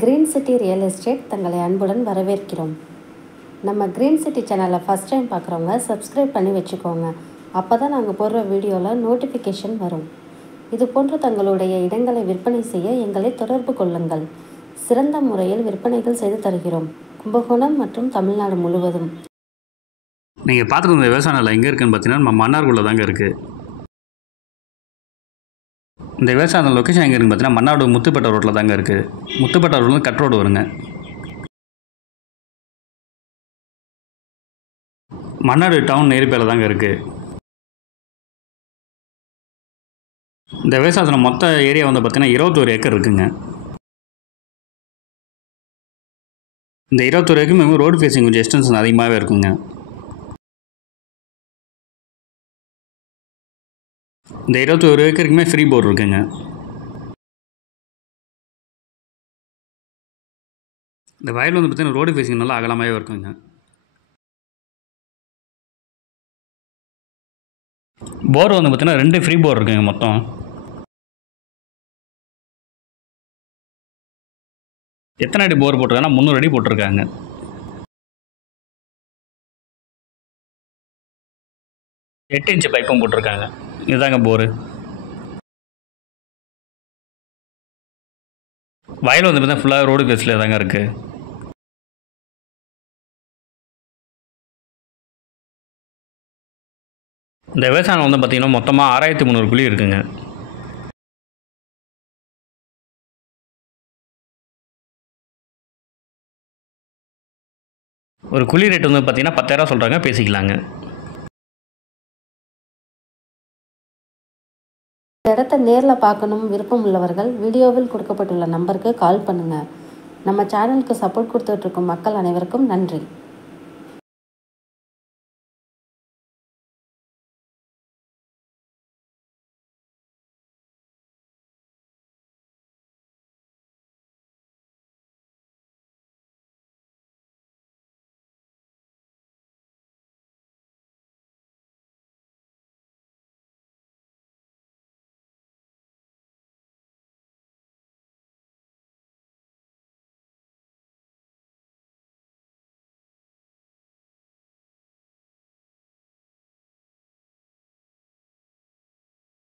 Green city real estate தங்களை அன்புடன் வரவேற்கிறோம். நம்ம கிரீன் சிட்டி சேனலை ஃபஸ்ட் டைம் பார்க்குறவங்க சப்ஸ்கிரைப் பண்ணி வச்சுக்கோங்க. அப்போ தான் நாங்கள் போடுற வீடியோவில் நோட்டிஃபிகேஷன் வரும். இது போன்ற தங்களுடைய இடங்களை விற்பனை செய்ய எங்களை தொடர்பு கொள்ளுங்கள். சிறந்த முறையில் விற்பனைகள் செய்து தருகிறோம். கும்பகோணம் மற்றும் தமிழ்நாடு முழுவதும். நீங்கள் பார்த்துட்டு இருந்த விவசாய நிலம் எங்கே இருக்குதுன்னு பார்த்தீங்கன்னா நம்ம மன்னார்குள்ளே தாங்க இருக்குது. இந்த விவசாய லொக்கேஷன் எங்கே இருக்குன்னு பார்த்தீங்கன்னா மன்னார்டு முத்துப்பேட்டை ரோட்டில் தாங்க இருக்குது. முத்துப்பேட்டை ரோட்லேருந்து கட் ரோடு வருங்க. மன்னார்டு டவுன் ஏரியாவில் தாங்க இருக்குது. இந்த விவசாயத்தில் மொத்த ஏரியா வந்து பார்த்தீங்கன்னா 21 ஏக்கர் இருக்குங்க. இந்த 21 ஏக்கரும் ரோடு ஃபேஸிங் கொஞ்சம் எக்ஸ்டென்ஷன் அதிகமாகவே இருக்குங்க. இந்த 21 ஏக்கருக்குமே ஃப்ரீ போர் இருக்குங்க. இந்த வயல் வந்து பார்த்தீங்கன்னா ரோடு ஃபேஸிங் நல்லா அகலமாகவே இருக்குங்க. போர் வந்து பார்த்தீங்கன்னா 2 ஃப்ரீ போர் இருக்குங்க. மொத்தம் எத்தனை அடி போர் போட்டிருக்காங்கன்னா 300 அடி போட்டிருக்காங்க. எட்டு இன்ச்சு பைப்பும் போட்டிருக்காங்க. இதுதாங்க போரு. வயல் வந்து பார்த்தீங்கன்னா ஃபுல்லாக ரோடு பேஸில் தாங்க இருக்குது. இந்த விவசாயம் வந்து பார்த்திங்கன்னா மொத்தமாக 6300 குழி இருக்குங்க. ஒரு குழி ரேட் வந்து பார்த்திங்கன்னா 10,000 சொல்கிறாங்க, பேசிக்கலாங்க. இந்த இடத்த நேரில் பார்க்கணும் விருப்பம் உள்ளவர்கள் வீடியோவில் கொடுக்கப்பட்டுள்ள நம்பருக்கு கால் பண்ணுங்கள். நம்ம சேனலுக்கு சப்போர்ட் கொடுத்துட்ருக்கும் மக்கள் அனைவருக்கும் நன்றி.